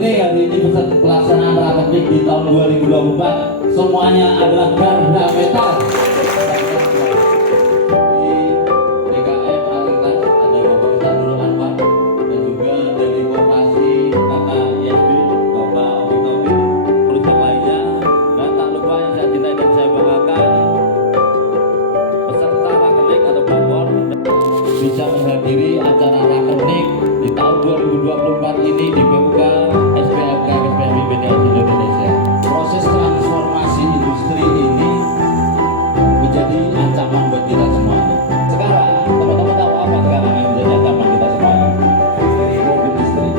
Oke, hari ini peserta pelaksanaan rakernik di tahun 2024 semuanya adalah Garda Metal. Di DKM Alintas ada Bapak Ustadz Nurul Anwar dan juga dari Koperasi Kakak ISB Bapak Omi Taufik, terus yang lainnya, dan tak lupa yang saya cintai dan saya banggakan peserta rakernik atau babor bisa menghadiri acara rakernik di tahun 2024 ini di PMK SPMK SPMI BTS Indonesia. Proses transformasi industri ini menjadi ancaman buat kita semuanya. Sekarang teman-teman tahu apa sekarang yang menjadi ancaman kita semuanya? Mobil listrik.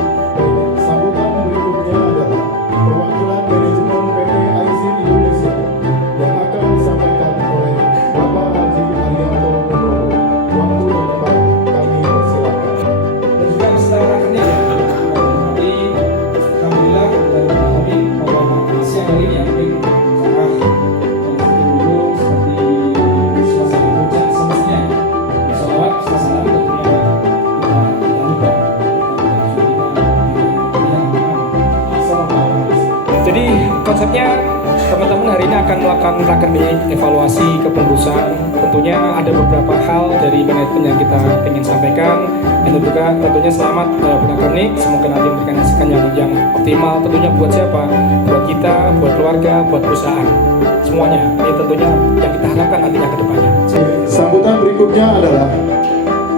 Sambutan berikutnya adalah perwakilan manajemen PT Aisin Indonesia yang akan disampaikan oleh Bapak Haji Arianto Nugroho. Waktu dan tempat kami persilakan. Dan juga peserta rakernik nanti alhamdulillah dan kami pada siang hari ini mungkin cerah dan seperti mendung seperti suasana puncak semestinya ya sholawat suasana tentunya kita lupa jadi konsepnya teman-teman hari ini akan melakukan rakernik evaluasi kepengurusan. Tentunya ada beberapa hal dari manajemen yang kita ingin sampaikan. Dan juga tentunya selamat rakernik, semoga nanti memberikan hasilkan yang optimal. Tentunya buat siapa? Buat kita, buat keluarga, buat perusahaan. Semuanya. Ini tentunya yang kita harapkan nantinya ke depannya. Sambutan berikutnya adalah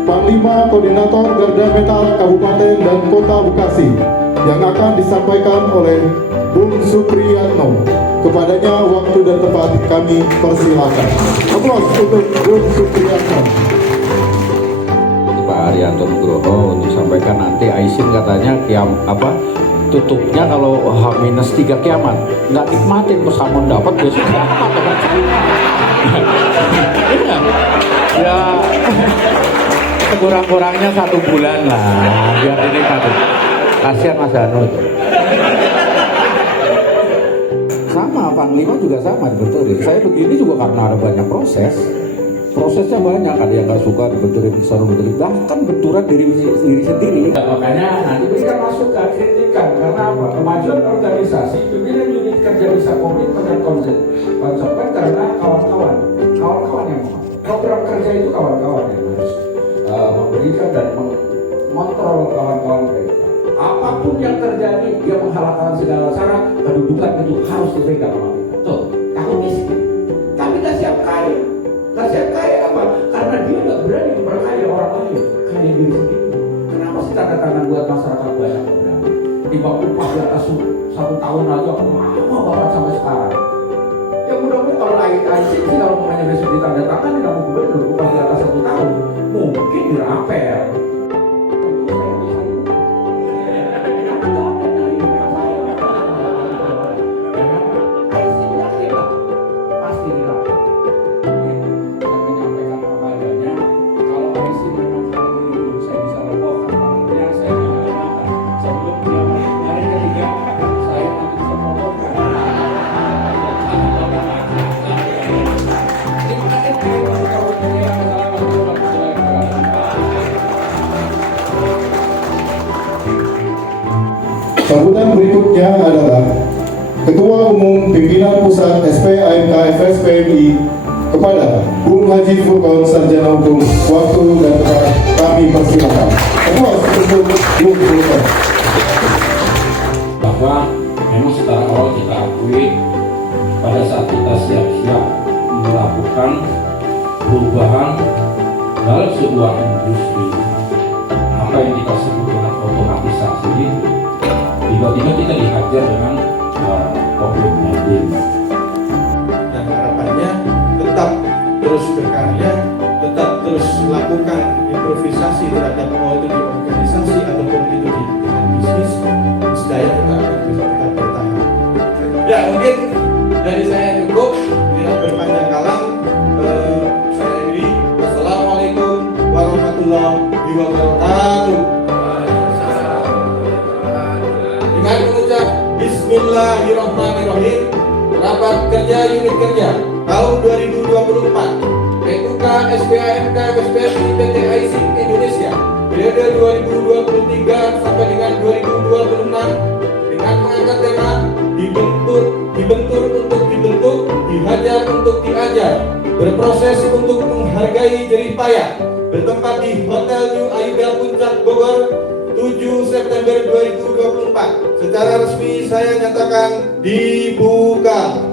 Panglima Koordinator Garda Metal Kabupaten dan Kota Bekasi yang akan disampaikan oleh Bung Supriyatno. Kepadanya waktu dan tempat kami persilakan. Aplaus untuk Bung Supriyatno. Pak Arianto Nugroho untuk sampaikan nanti Aisin katanya tutupnya kalau H-3 kiamat nggak nikmatin pesangon dapat besok kiamat ya sekurang-kurangnya 1 bulan lah biar dinikmati. Kasihan Mas Hanud. Sama Panglima juga sama dibenturin. Saya begini juga karena ada banyak prosesnya banyak, ada yang nggak suka dibenturin bahkan benturan diri sendiri. Makanya nanti berikan masukan, kritikan karena apa? Kemajuan organisasi pimpinan unit kerja bisa komitmen dan konsepkan karena kawan-kawan yang mau. Program kerja itu kawan-kawan yang harus memberikan dan mengontrol kawan-kawan mereka. Apapun yang terjadi, dia menghalalkan segala cara, kedudukan itu harus dipegang sama kita. Tuh, takut miskin, tapi nggak siap kaya. Nggak siap kaya apa? Karena dia nggak berani memperkaya orang lain, kaya diri sendiri. Kenapa sih tanda tangan buat masyarakat banyak orang? Tiba upah di atas 1 tahun aja, lama banget sampai sekarang. Ya mudah-mudahan kalau Aisin sih kalau namanya besok ditanda tangan, tidak mau gubernur upah di atas 1 tahun, mungkin dirapel. Sambutan berikutnya adalah Ketua Umum Pimpinan Pusat SPAMK FSPMI kepada Bung Haji Furqon Sarjana Hukum. Waktu dan tempat kami persilakan. Aplaus untuk Bung Furqon. Bahwa memang secara awal kita akui pada saat kita siap-siap melakukan perubahan dalam sebuah industri, apa yang kita sebut dengan otomatisasi, tiba-tiba kita dihajar dengan COVID-19. Dan harapannya tetap terus berkarya, tetap terus melakukan improvisasi terhadap mau itu di organisasi ataupun itu di bisnis, supaya kita akan bisa tetap bertahan. Ya mungkin dari saya cukup, tidak berpanjang kalam. Saya akhiri. Wassalamualaikum warahmatullahi wabarakatuh. Dengan mengucap Bismillahirrahmanirrahim, rapat kerja unit kerja tahun 2024 PUK SPAMK SPMI PT Aisin Indonesia periode 2023 sampai dengan 2026 Dengan mengangkat tema dibentur untuk dibentuk, dihajar untuk diajar, berproses untuk menghargai jerih payah, bertempat di Hotel New Ayuda Puncak Bogor 7 September 2024. Secara resmi saya nyatakan dibuka.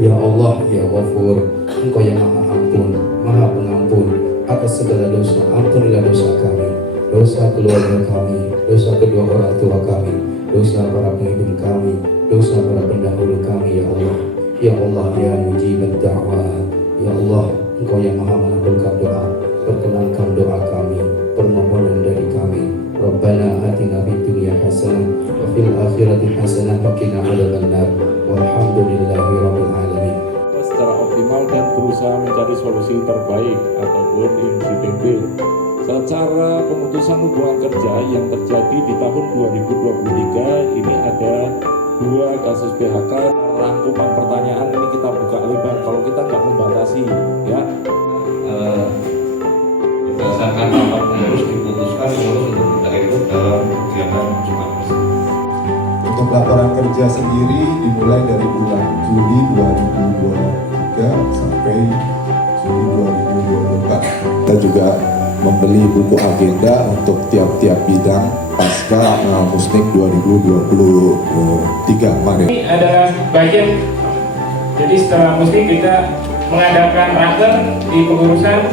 Ya Allah, ya Ghafur, Engkau yang maha ampun, maha pengampun atas segala dosa. Ampunilah dosa kami, dosa keluarga kami, dosa kedua orang tua kami, dosa para pemimpin kami, dosa para pendahulu kami. Ya Allah, ya Allah, ya mujibad da'wat, ya Allah, Engkau yang maha mengabulkan doa. Perkenankan doa kami, permohonan dari kami. Rabbana atina fid dunya hasanah wa fil akhirati hasanah wa qina adzabannar. Walhamdulillahirabbil alamin. Secara optimal dan berusaha mencari solusi terbaik ataupun insidentil. Secara pemutusan hubungan kerja yang terjadi di tahun 2023 ini ada 2 kasus PHK. Rangkuman pertanyaan ini kita buka lebar kalau kita nggak membatasi, ya. Berdasarkan rapat pengurus diputuskan pengurus untuk tidak ikut dalam kegiatan Jumat bersama. Untuk laporan kerja sendiri dimulai dari bulan Juli 2023 sampai Juli 2024. Kita juga membeli buku agenda untuk tiap-tiap bidang pasca Musnik 2023 kemarin. Ini adalah bagian, jadi setelah mesti kita mengadakan raker di pengurusan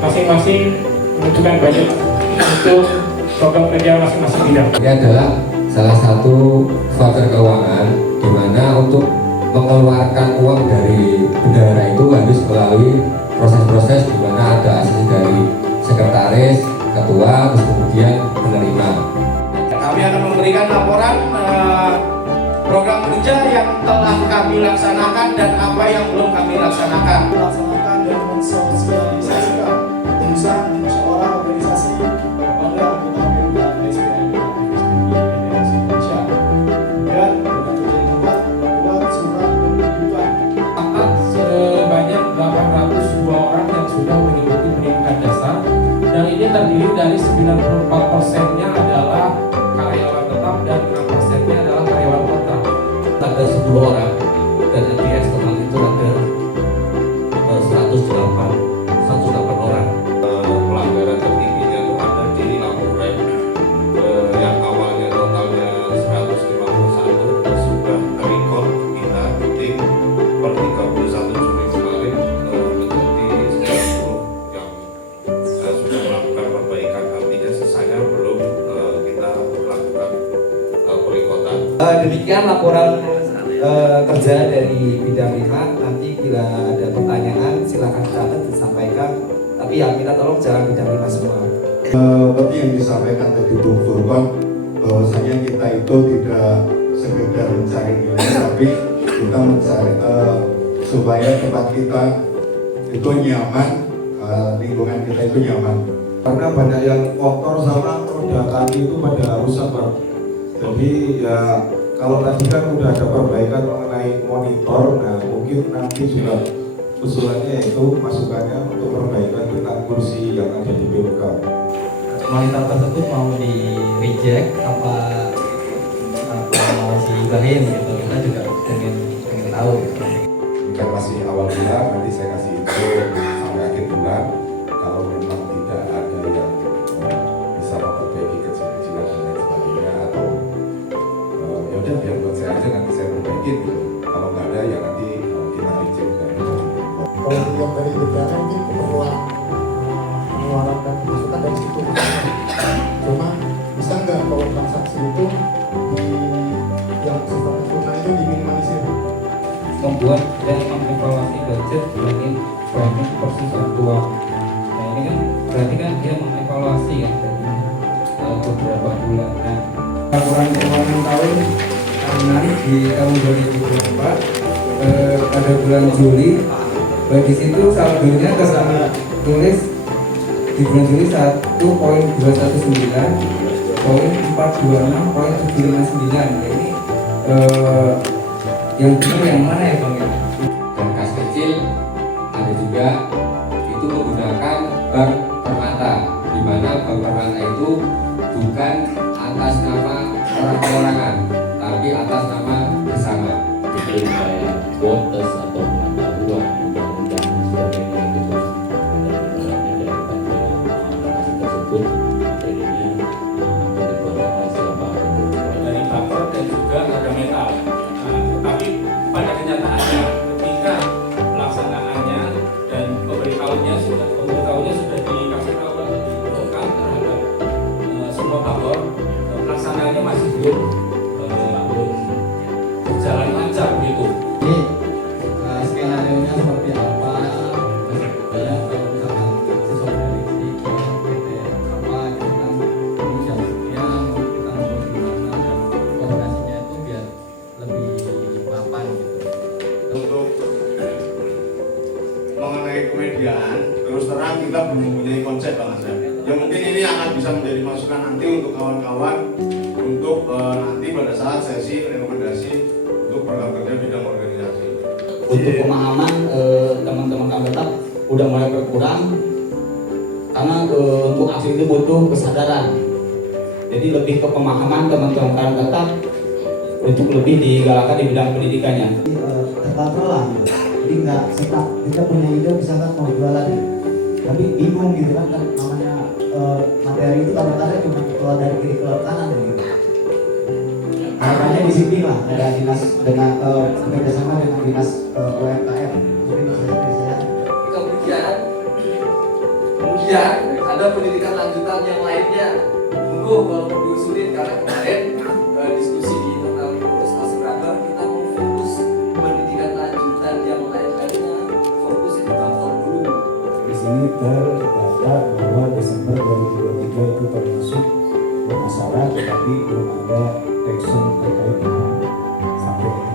masing-masing menentukan budget untuk program kerja masing-masing bidang. Ini adalah salah satu faktor keuangan di mana untuk mengeluarkan uang dari bendahara itu harus melalui proses-proses di mana ada asisten dari sekretaris, ketua, terus kemudian penerima. Kami akan memberikan laporan program kerja yang telah kami laksanakan dan apa yang belum kami laksanakan. Melaksanakan dan mensosialisasikan urusan musyawarah organisasi kepada anggota BUK SPM Indonesia dan berbagai tempat membuat surat penunjukan Sebanyak 802 orang yang sudah mengikuti pendidikan dasar, dan ini terdiri dari 94%-nya adalah karyawan tetap dan 6%-nya adalah karyawan kontrak. Ada 10 orang dan di eksternal itu ada 108 orang. Pelanggaran tertingginya itu ada di Lampurek yang awalnya totalnya 151 dan sudah terikot kita di tim per 31 Juli kemarin menjadi 90 yang sudah melakukan perbaikan, artinya sisanya belum kita lakukan perikotan. Demikian laporan kerja dari bidang 5. Nanti bila ada pertanyaan silakan catat disampaikan, tapi ya minta tolong jangan bidang 5 semua. Seperti yang disampaikan tadi Bu Furqan, bahwasanya kita itu tidak sekedar mencari nilai, tapi kita mencari supaya tempat kita itu nyaman, lingkungan kita itu nyaman. Karena banyak yang kotor sama roda kaki itu pada rusak, Pak. Jadi ya kalau tadi kan udah ada perbaikan mengenai monitor, nah mungkin nanti juga usulannya itu masukannya untuk perbaikan tentang kursi yang ada di BUK. Monitor tersebut mau di reject apa mau diibahin gitu, kita juga pengen tahu gitu. Kan masih awal bulan, nanti saya kasih info sampai akhir bulan. Kalau memang tidak ada yang bisa memperbaiki kecil-kecilan dan lain sebagainya, atau ya udah biar buat saya aja, nanti saya perbaikin gitu. Kalau nggak ada ya nanti kita reject dan kalau yang dari negara mungkin keperluan pengeluaran dan masukan dari situ. Cuma bisa nggak kalau transaksi itu di yang sifatnya tunai itu diminimalisir? Membuat dan mengevaluasi budget dengan banyak persis aktual. Nah ini kan berarti kan dia mengevaluasi kan dari beberapa bulan. Nah, laporan keuangan tahunan di tahun 2024 pada bulan Juli, di situ saldonya kesana tulis di bulan Juli 1.219.426.759. Ini yang benar yang mana ya Bang? Dan kas kecil ada juga Bank Permata, di mana Bank Permata itu bukan atas nama orang perorangan, tapi atas nama bersama. Itu kayak quotas atau pengetahuan undang-undang sebagainya gitu. Dari tersebut akhirnya dikeluarkan siapa dari buffer dan juga ada metal. Tapi pada kenyataannya ketika pelaksanaannya dan pemberitahuannya sudah dikasih tahu atau diberitahukan terhadap semua buffer, pelaksanaannya masih belum berjalan lancar gitu. Ini skenario-nya seperti apa? Ya, kalau misalkan siswa dari PT apa gitu kan, ini jam sekian kita ngobrol gimana dan koordinasinya itu biar lebih mapan gitu. Untuk mengenai kemediaan, terus terang kita belum mempunyai konsep Bang Asep. Ya mungkin ini akan bisa menjadi masukan nanti untuk kawan-kawan untuk nanti pada saat sesi rekomendasi untuk program kerja bidang organisasi. Untuk pemahaman teman-teman kami tetap udah mulai berkurang karena untuk aksi itu butuh kesadaran. Jadi lebih ke pemahaman teman-teman kami tetap untuk lebih digalakkan di bidang pendidikannya. Terkontrol lah gitu. Jadi nggak stuck. Kita punya ide misalkan mau jualan nih, tapi bingung gitu kan namanya materi itu kadang-kadang cuma keluar dari kiri keluar kanan gitu. Harapannya di sini lah ada dinas dengan bekerjasama dengan dinas UMKM. Mungkin saya. Kemudian ada pendidikan lanjutan yang lainnya. Tunggu kalau diusulin karena kemarin diskusi di internal pengurus Asraga kita mau fokus pendidikan lanjutan yang lain-lainnya, fokus di buffer dulu. Di sini terdata bahwa Desember 2023 itu termasuk bermasalah, tetapi belum ada action terkait dengan sampai ini.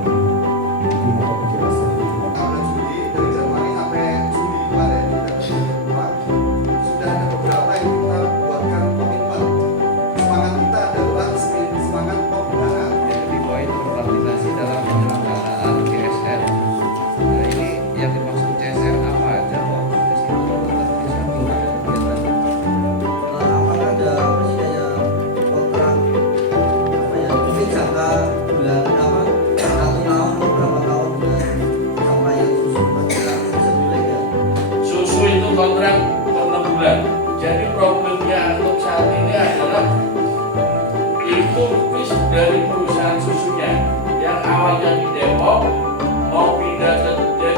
Mungkin ada penjelasan di sini. Awal Juli dari Januari sampai Juli kemarin sudah ada beberapa yang kita buatkan komitmen. Semangat kita adalah semangat pembinaan. Jadi bahwa itu berpartisipasi dalam penyelenggaraan CSR. Nah ini yang dimaksud CSR apa aja kok? Apakah ada misalnya kontrak apa ya? Mungkin jangka bulan apa? 1 tahun berapa tahun sampai yang susu berjalan sesuai ya. Susu itu kontrak per 6 bulan. Jadi problemnya untuk saat ini adalah itu bis dari perusahaan susunya yang awalnya di Depok mau pindah ke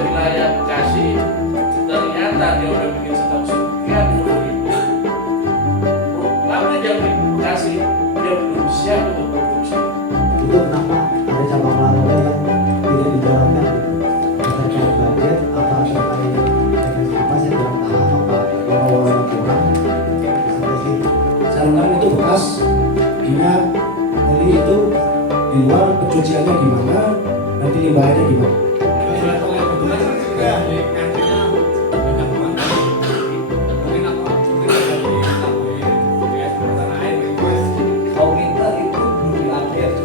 wilayah Bekasi, ternyata dia udah bikin stok sekian puluh ribu. Lama dia di Bekasi, dia belum siap untuk produksi. Itu kenapa ada cabang olahraga yang tidak dijalankan gitu. Terkait budget apa terkait teknis apa saya kurang paham apa pengelolaan kurang sampai situ. Saluran itu bekas ingat jadi itu di luar pencuciannya gimana nanti limbahnya gimana. Kominter itu belum diupdate.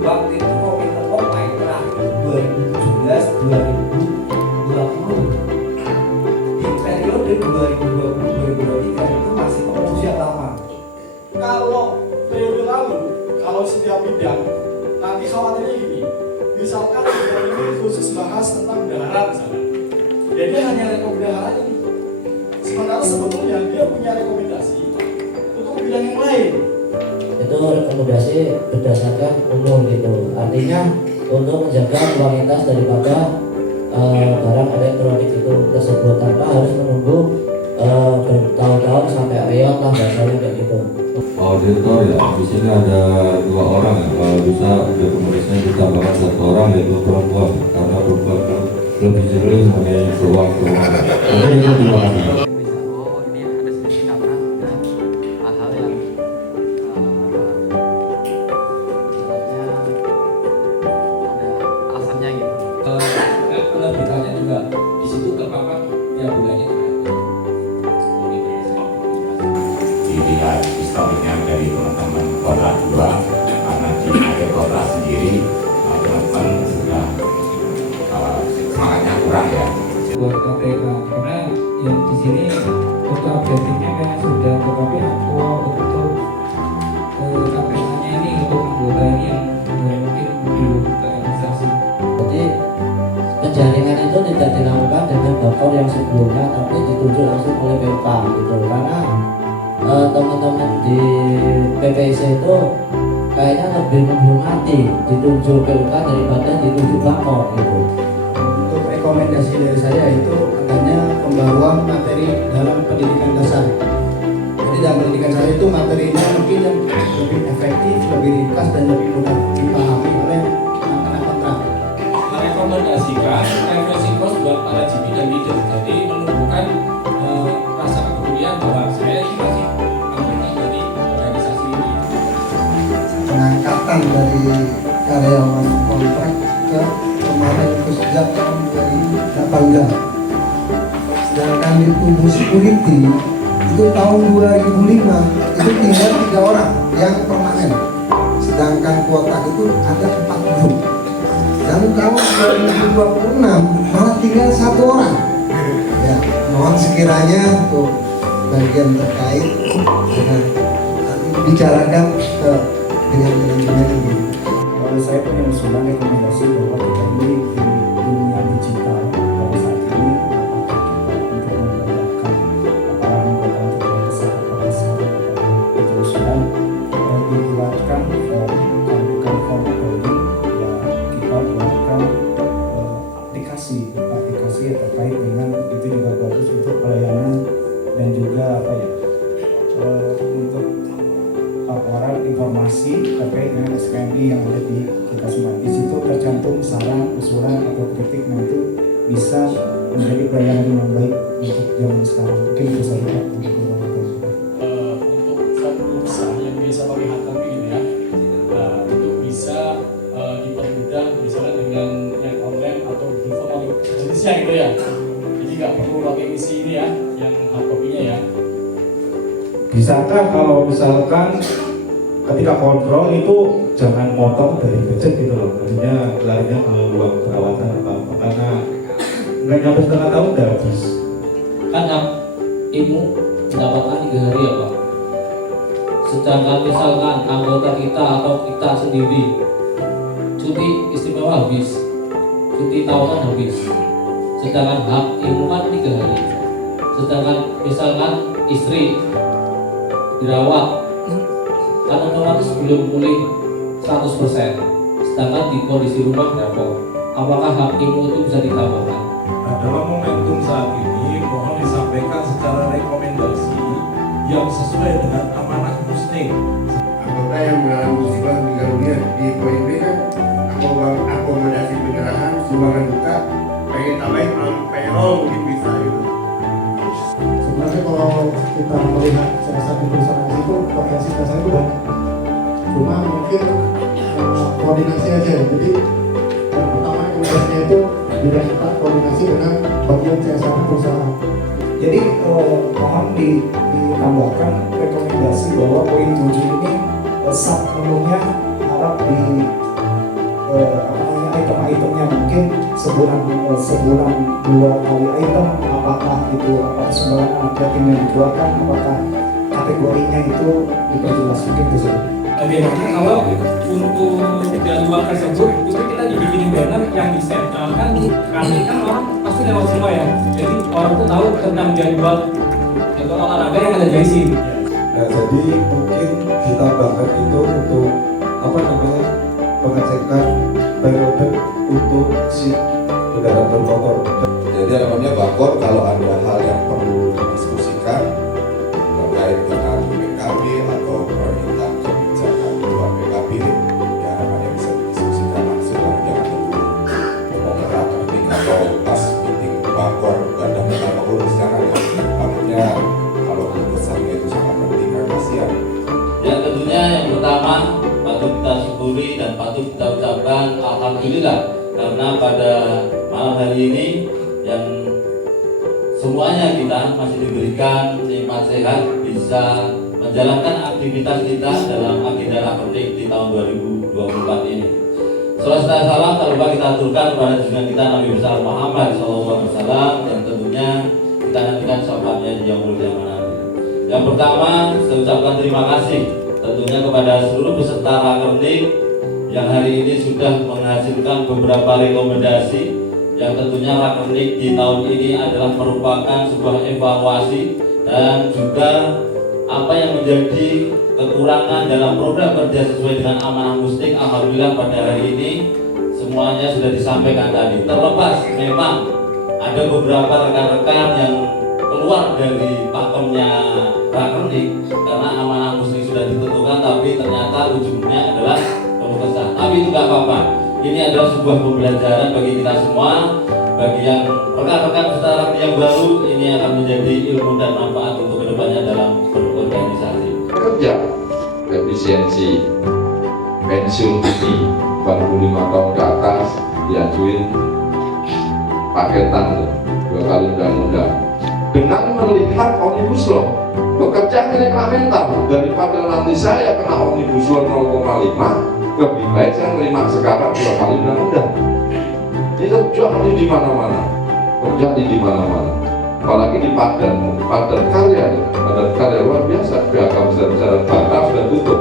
Waktu itu kominter main terakhir 2017-2020. Di periode 2020-2023 itu masih pengurusan lama. Kalau periode lalu, kalau setiap bidang, nanti khawatirnya gini, misalkan bidang ini khusus bahas tentang bendahara misalnya, jadi hanya rekomendasi ini. Sementara sebetulnya dia punya rekomendasi untuk bidang yang lain. Itu rekomendasi berdasarkan umur gitu, artinya untuk menjaga kualitas daripada barang elektronik itu tersebut tanpa harus menunggu bertahun-tahun sampai reot lah bahasanya kayak gitu. Auditor ya, di sini ada 2 orang ya. Kalau bisa rekomendasinya ditambahkan 1 orang yaitu perempuan, karena perempuan lebih jeli mengenai peluang-peluang. Oke, itu terima kasih. Oh ini ada sedikit karena ada hal-hal yang istilahnya ada alasannya gitu. Penerbitannya juga di situ terpampang tiap bulannya. Dilihat historinya dari teman-teman Kota 2 karena di ada kota sendiri teman-teman sudah semangatnya kurang ya. Buat KPK karena yang di sini untuk updatingnya kayaknya sudah, tetapi aktual untuk KPK-nya ini untuk anggota ini yang mungkin belum terrealisasi. Jadi penjaringan itu tidak dilakukan dengan dokter yang sebelumnya, tapi ditunjuk langsung oleh PK gitu. Karena teman-teman di PPC itu kayaknya lebih menghormati ditunjuk PK daripada ditunjuk bakor gitu. Untuk rekomendasi dari saya itu adanya pembaruan materi dalam pendidikan dasar. Jadi dalam pendidikan saya itu materinya mungkin yang lebih efektif, lebih ringkas dan lebih mudah dipahami oleh anak-anak kontrak. Merekomendasikan refleksi course buat para GP dan leader, jadi menumbuhkan rasa kepedulian bahwa saya ini masih anggota dari organisasi ini. Pengangkatan dari karyawan kontrak ke kemarin itu sejak tahun 2018. Sedangkan di tubuh security itu tahun 2005 itu tinggal 3 orang yang permanen. Sedangkan kuota itu ada 4 grup. Dan tahun 2026 malah tinggal 1 orang. Ya, mohon sekiranya untuk bagian terkait dengan bicarakan dengan manajemen ini. Kalau saya punya usulan rekomendasi bahwa kita ini di dunia digital pada saat ini untuk memperlihatkan para anggota untuk berkesan itu usulan dibuatkan bukan form coding ya, kita buatkan aplikasi ya, terkait dengan itu juga bagus untuk pelayanan dan juga apa ya untuk laporan informasi terkait dengan SPMI yang ada di kita semua. Di situ tercantum saran, usulan atau kritik, nah itu bisa menjadi pelayanan yang baik untuk zaman sekarang. Mungkin itu saja untuk satu usaha yang biasa pakai HTML ini ya, itu bisa dipermudah misalnya dengan net online atau informal jenisnya gitu ya. Jadi nggak perlu pakai isi ini ya, yang hard copy-nya ya. Bisakah kalau misalkan ketika kontrol itu jangan motong dari budget gitu loh, artinya larinya ke ruang perawatan apa karena nggak nyampe setengah tahun udah habis. Kan ibu mendapatkan 3 hari ya Pak. Sedangkan misalkan anggota kita atau kita sendiri cuti istimewa habis, cuti tahunan habis. Sedangkan hak ibu kan 3 hari. Sedangkan misalkan istri dirawat kan otomatis belum pulih 100%. Sedangkan di kondisi rumah dapur, apakah hak ibu itu bisa ditambahkan? Nah, dalam momentum saat ini mohon disampaikan secara rekomendasi yang sesuai dengan amanah muslim. Anggota yang mengalami musibah meninggal dunia di poin B kan akomodasi penyerahan sumbangan duka pengen tambahin melalui payroll mungkin bisa gitu. Sebenarnya kalau kita melihat salah satu perusahaan itu potensi dasar itu banyak. Cuma mungkin koordinasi aja. Jadi yang pertama koordinasinya itu dilakukan koordinasi dengan bagian CSR perusahaan. Jadi mohon ditambahkan rekomendasi bahwa poin 7 ini sub menunya harap di item-itemnya mungkin sebulan 2 kali item, apakah sumbangan anak yatim yang dikeluarkan, apakah kategorinya itu diperjelas mungkin itu saja. Bagaimana kalau untuk jadwal tersebut itu kita dibikin banner yang disentralkan, kami kan orang pasti lewat semua ya, jadi orang tuh tahu tentang jadwal olahraga yang ada di sini. Nah, jadi mungkin ditambahkan itu untuk pengecekan periode untuk si kendaraan bermotor. Jadi harapannya bakor kalau ada hal yang perlu didiskusikan terkait dengan PKB atau permintaan kebijakan di luar PKB, ya harapannya bisa didiskusikan langsung, jangan tunggu mau meeting atau pas meeting bakor gak ada nama urus, jangan ya. Artinya kalau keputusannya itu sangat penting kan kasihan. Ya tentunya yang pertama patut kita syukuri dan patut kita ucapkan alhamdulillah karena pada malam hari ini yang semuanya kita masih diberikan nikmat sehat bisa menjalankan aktivitas kita dalam agenda rakernik di tahun 2024 ini. Selesai salam tak lupa kita aturkan kepada junjungan kita Nabi besar Muhammad SAW, dan tentunya kita nantikan sopannya di yang mulia nanti. Yang pertama, saya ucapkan terima kasih tentunya kepada seluruh peserta rakernik yang hari ini sudah menghasilkan beberapa rekomendasi yang tentunya rakernik di tahun ini adalah merupakan sebuah evaluasi dan juga apa yang menjadi kekurangan dalam program kerja sesuai dengan amanah mustik. Alhamdulillah pada hari ini semuanya sudah disampaikan tadi. Terlepas memang ada beberapa rekan-rekan yang keluar dari pakemnya rakernik karena amanah mustik sudah ditentukan, tapi ternyata ujungnya adalah penuh kesah. Tapi itu nggak apa-apa. Ini adalah sebuah pembelajaran bagi kita semua. Bagi yang rekan-rekan peserta yang baru, ini akan menjadi ilmu dan manfaat untuk kedepannya dalam berorganisasi. Kerja, efisiensi, pensiun dini 45 tahun ke atas diajuin paketan 2 kali undang-undang. Dengan melihat omnibus law, bekerja reglamenter daripada nanti saya kena omnibus law 0,5, lebih baik saya menerima sekarang 2 kali undang-undang. Itu terjadi di mana-mana, terjadi di mana-mana. Apalagi di padan karya luar biasa. PHK besar-besaran Bata sudah tutup.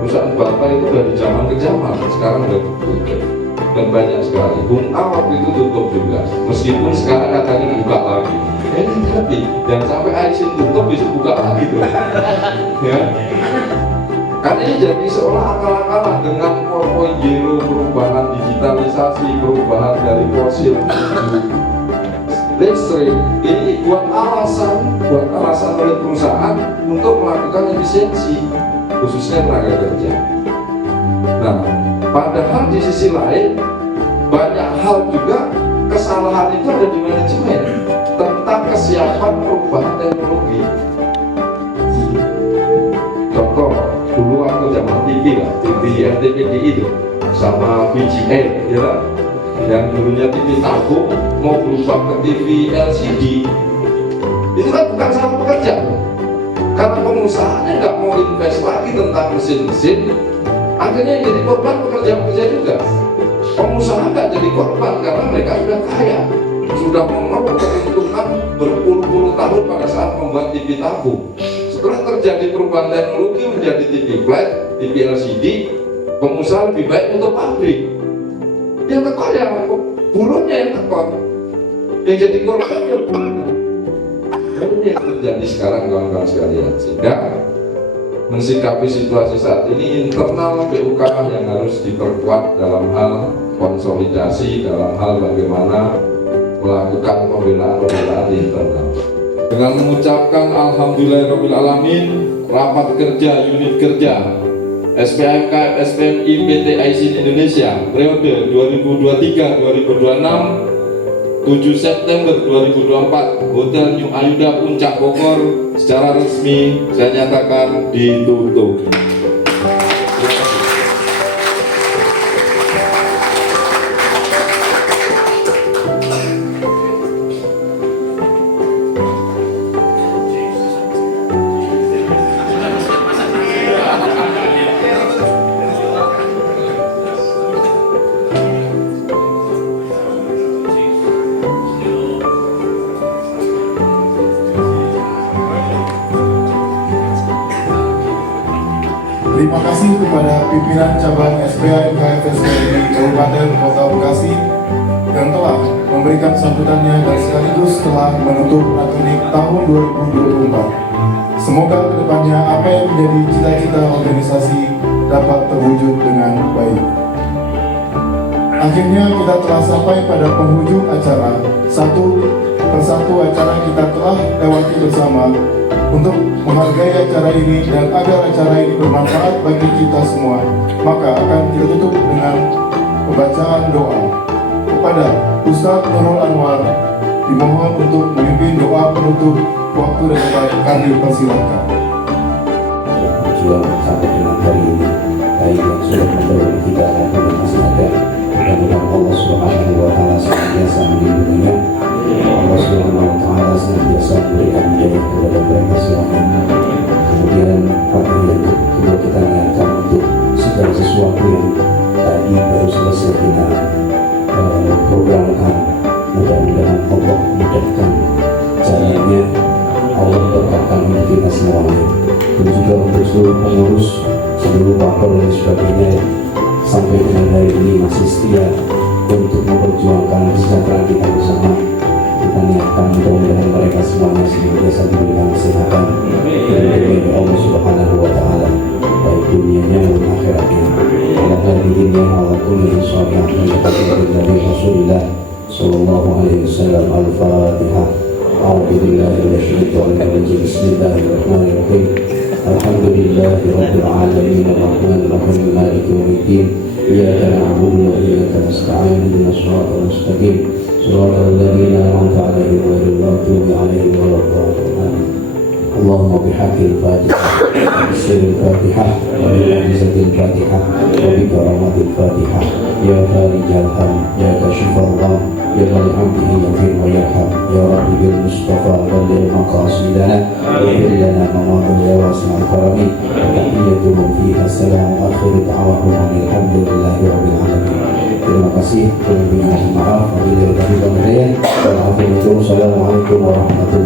Perusahaan Bata itu dari zaman ke zaman, sekarang sudah tutup. Dan banyak sekali. Bung A waktu itu tutup juga. Meskipun sekarang katanya buka lagi. Tapi jangan sampai Aisin tutup bisa buka lagi tuh. Ya. Karena ini jadi seolah akal-akalan dengan 4.0 perubahan digitalisasi, perubahan dari fosil menuju listrik. Ini buat alasan oleh perusahaan untuk melakukan efisiensi, khususnya tenaga kerja. Nah, padahal di sisi lain banyak hal juga kesalahan itu ada di manajemen tentang kesiapan perubahan teknologi. Contoh, dulu waktu zaman TV lah, TV RTPD itu sama VGA, ya, yang dulunya TV tabung mau berubah ke TV LCD, itu kan bukan sama pekerja, karena pengusahanya nggak mau invest lagi tentang mesin-mesin, akhirnya yang jadi korban pekerja-pekerja juga. Pengusaha nggak jadi korban karena mereka sudah kaya, sudah mengelola keuntungan berpuluh-puluh tahun pada saat membuat TV tabung. Setelah terjadi perubahan teknologi menjadi TV flat, TV LCD, pengusaha lebih baik untuk pabrik. Yang tekor ya, buruhnya yang tekor. Yang jadi korbannya buruhnya. Ini yang terjadi sekarang kawan-kawan sekalian. Sehingga mensikapi situasi saat ini, internal PUK yang harus diperkuat dalam hal konsolidasi, dalam hal bagaimana melakukan pembelaan di internal. Dengan mengucapkan Alhamdulillahirrahmanirrahim, rapat kerja unit kerja SPMK SPMI PT Aisin Indonesia periode 2023-2026 7 September 2024 Hotel New Ayuda Puncak Bogor secara resmi saya nyatakan ditutup. Terima kasih kepada pimpinan cabang SBA KFSPI Kabupaten Kota Bekasi yang telah memberikan sambutannya dan sekaligus telah menutup rakernik tahun 2024. Semoga kedepannya apa yang menjadi cita-cita organisasi dapat terwujud dengan baik. Akhirnya kita telah sampai pada penghujung acara. Satu persatu acara kita telah lewati bersama untuk menghargai acara ini dan agar acara ini bermanfaat bagi kita semua. Maka akan kita tutup dengan pembacaan doa kepada Ustadz Nurul Anwar. Dimohon untuk memimpin doa penutup waktu dan tempat. Kami persilakan. Berjuang sampai dengan hari ini, baik yang sudah mendahului kita maupun yang masih ada. Mudah-mudahan Allah Subhanahu wa Ta'ala senantiasa melindunginya. Allah Subhanahu wa Ta'ala senantiasa memberikan hidayah kepada mereka semuanya. Kemudian pada yang kedua kita niatkan untuk segala sesuatu yang tadi baru selesai kita programkan. Mudah-mudahan Allah mudahkan kita semuanya. Dan juga untuk seluruh pengurus, seluruh bakal dan sebagainya sampai dengan hari ini masih setia untuk memperjuangkan kesejahteraan kita bersama. Kita niatkan mudah-mudahan mereka semuanya senantiasa diberikan kesehatan dari Allah Subhanahu wa Ta'ala, baik dunianya maupun akhiratnya. Ala hadirin yang ala kulli sholih dari Rasulullah sallallahu alaihi wasallam. Al-Fatihah. A'udzu billahi minasyaitonir rajim. Bismillahirrahmanirrahim. Alhamdulillahi rabbil alamin arrahmanir rahim maliki yaumiddin. Iyyaka na'budu wa iyyaka nasta'in ihdinas siratal mustaqim صراط الذين أنعمت عليهم غير المغضوب عليهم ولا الضالين. اللهم بحق الفاتحة بسر الفاتحة وبمعجزة الفاتحة وبكرامة الفاتحة يا فارج الهم يا كاشف الغم يا من لحمده يغفر ويرحم يا رب بالمصطفى بلغ مقاصدنا واغفر لنا مناظر يا واسع الكرم وتحيتهم فيها السلام آخر دعواهم الحمد لله رب العالمين. Terima kasih, mohon maaf apabila ada kebaikan. Assalamualaikum warahmatullahi wabarakatuh.